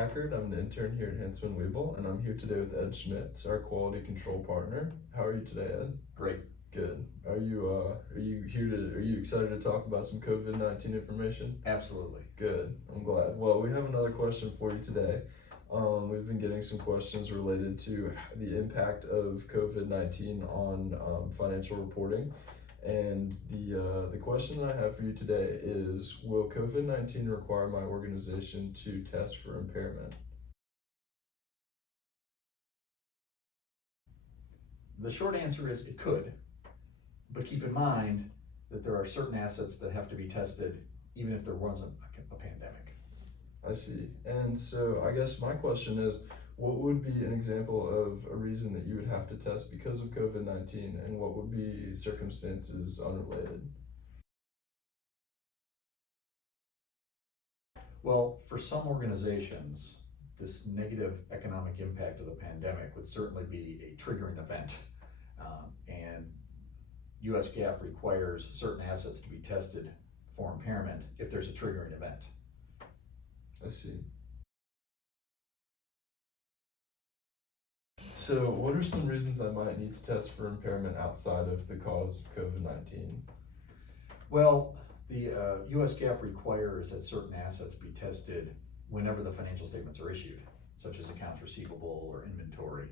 Packard. I'm an intern here at Huntsman Weeble, and I'm here today with Ed Schmitz, our quality control partner. How are you today, Ed? Great. Good. Are you excited to talk about some COVID-19 information? Absolutely. Good. I'm glad. Well, we have another question for you today. We've been getting some questions related to the impact of COVID-19 on financial reporting. And the question that I have for you today is, will COVID-19 require my organization to test for impairment? The short answer is it could, but keep in mind that there are certain assets that have to be tested even if there wasn't a pandemic. I see. And so I guess my question is, what would be an example of a reason that you would have to test because of COVID-19, and what would be circumstances unrelated? Well, for some organizations, this negative economic impact of the pandemic would certainly be a triggering event. And US GAAP requires certain assets to be tested for impairment if there's a triggering event. I see. So what are some reasons I might need to test for impairment outside of the cause of COVID-19? Well, the US GAAP requires that certain assets be tested whenever the financial statements are issued, such as accounts receivable or inventory.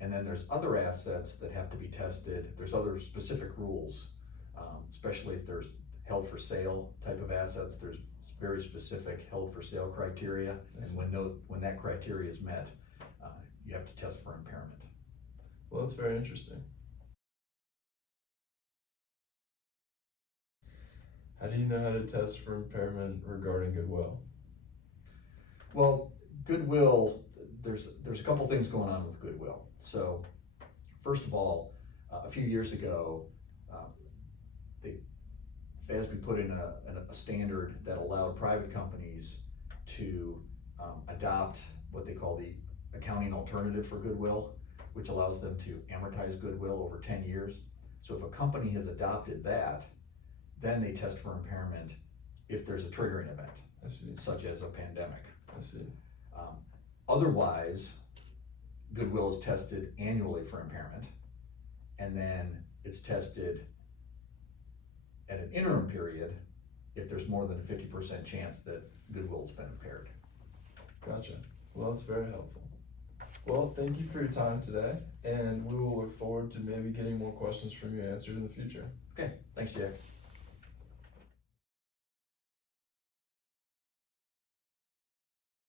And then there's other assets that have to be tested. There's other specific rules, especially if there's held for sale type of assets. There's very specific held for sale criteria, and when that criteria is met, you have to test for impairment. Well, that's very interesting. How do you know how to test for impairment regarding goodwill? Well, goodwill, there's a couple things going on with goodwill. So, first of all, a few years ago, the FASB put in a standard that allowed private companies to adopt what they call the accounting alternative for goodwill, which allows them to amortize goodwill over 10 years. So if a company has adopted that, then they test for impairment if there's a triggering event, I see. such as a pandemic. I see. Otherwise, goodwill is tested annually for impairment, and then it's tested at an interim period if there's more than a 50% chance that goodwill has been impaired. Gotcha. Well, that's very helpful. Well, thank you for your time today, and we will look forward to maybe getting more questions from you answered in the future. Okay, thanks, Jack.